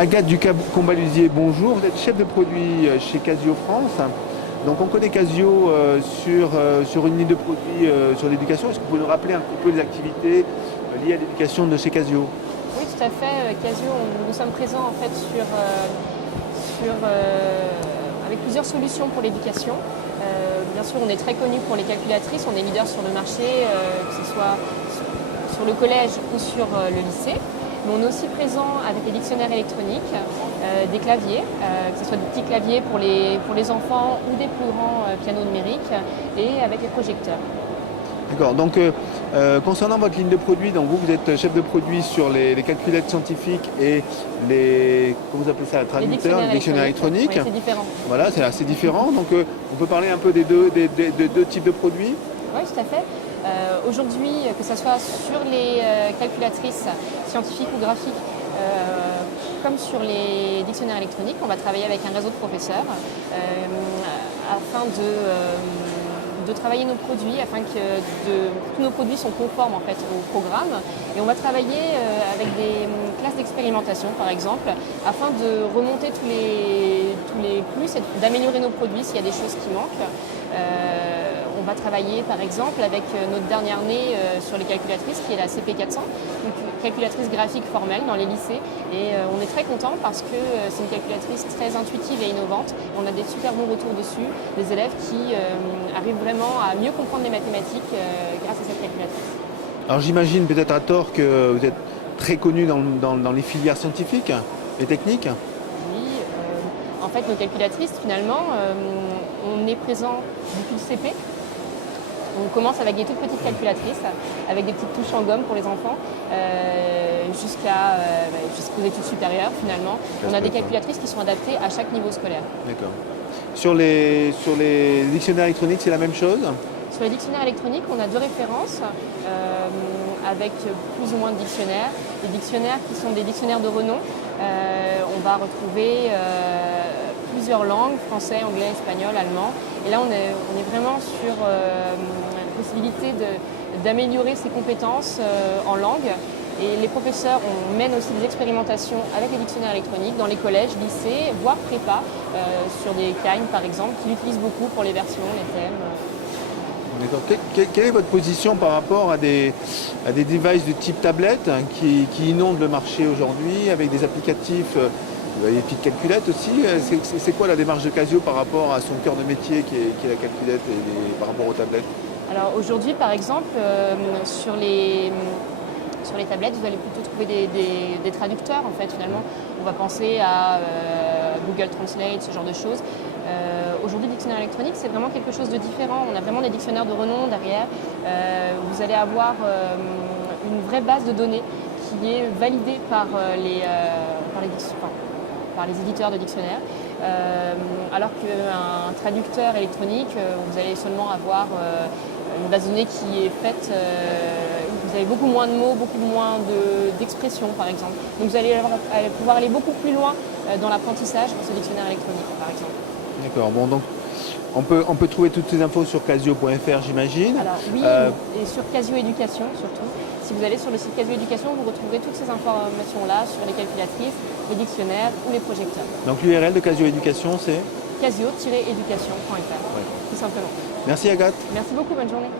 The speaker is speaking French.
Agathe Ducas-Combaluzier, bonjour. Vous êtes chef de produit chez Casio France. Donc on connaît Casio sur une ligne de produits sur l'éducation. Est-ce que vous pouvez nous rappeler un petit peu les activités liées à l'éducation de chez Casio? Oui, tout à fait. Casio, nous sommes présents en fait avec plusieurs solutions pour l'éducation. Bien sûr, on est très connu pour les calculatrices. On est leader sur le marché, que ce soit sur le collège ou sur le lycée. Mais on est aussi présent avec les dictionnaires électroniques, des claviers, que ce soit des petits claviers pour les enfants ou des plus grands pianos numériques, et avec les projecteurs. D'accord. Donc concernant votre ligne de produits, donc vous êtes chef de produit sur les calculettes scientifiques et les, comment vous appelez ça, traducteurs, les dictionnaires électroniques. Oui, c'est différent. Voilà, c'est assez différent. Donc on peut parler un peu des deux types de produits. Oui, tout à fait. Aujourd'hui, que ce soit sur les calculatrices scientifiques ou graphiques, comme sur les dictionnaires électroniques, on va travailler avec un réseau de professeurs afin de travailler nos produits, afin que tous nos produits sont conformes en fait au programme. Et on va travailler avec des classes d'expérimentation par exemple, afin de remonter tous les plus et d'améliorer nos produits s'il y a des choses qui manquent. On va travailler par exemple avec notre dernière née sur les calculatrices qui est la CP400, donc calculatrice graphique formelle dans les lycées. Et on est très content parce que c'est une calculatrice très intuitive et innovante. On a des super bons retours dessus, des élèves qui arrivent vraiment à mieux comprendre les mathématiques grâce à cette calculatrice. Alors j'imagine peut-être à tort que vous êtes très connu dans les filières scientifiques et techniques. Oui, en fait nos calculatrices finalement, on est présent depuis le CP. On commence avec des toutes petites calculatrices, avec des petites touches en gomme pour les enfants, jusqu'aux études supérieures finalement. On a des calculatrices qui sont adaptées à chaque niveau scolaire. D'accord. Sur les dictionnaires électroniques, c'est la même chose? Sur les dictionnaires électroniques, on a deux références avec plus ou moins de dictionnaires. Les dictionnaires qui sont des dictionnaires de renom. On va retrouver plusieurs langues, français, anglais, espagnol, allemand. Et là, on est vraiment sur la possibilité d'améliorer ses compétences en langue. Et les professeurs, on mène aussi des expérimentations avec les dictionnaires électroniques dans les collèges, lycées, voire prépa, sur des CAIM par exemple, qui l'utilisent beaucoup pour les versions, les thèmes. Quelle est votre position par rapport à des devices de type tablette qui inondent le marché aujourd'hui avec des applicatifs, des petites calculettes aussi? C'est quoi la démarche de Casio par rapport à son cœur de métier qui est la calculette et par rapport aux tablettes? Alors aujourd'hui par exemple, sur les tablettes, vous allez plutôt trouver des traducteurs en fait finalement. On va penser à Google Translate, ce genre de choses. Aujourd'hui, le dictionnaire électronique, c'est vraiment quelque chose de différent. On a vraiment des dictionnaires de renom derrière. Vous allez avoir une vraie base de données qui est validée par les éditeurs de dictionnaires. Alors qu'un traducteur électronique, vous allez seulement avoir une base de données qui est faite, vous avez beaucoup moins de mots, beaucoup moins d'expressions par exemple. Donc vous allez pouvoir aller beaucoup plus loin dans l'apprentissage de ce dictionnaire électronique par exemple. D'accord, bon donc on peut trouver toutes ces infos sur casio.fr j'imagine. Alors oui, et sur Casio Éducation surtout. Si vous allez sur le site Casio Éducation, vous retrouverez toutes ces informations-là sur les calculatrices, les dictionnaires ou les projecteurs. Donc l'URL de Casio Éducation c'est casio-éducation.fr, tout simplement. Merci Agathe. Merci beaucoup, bonne journée.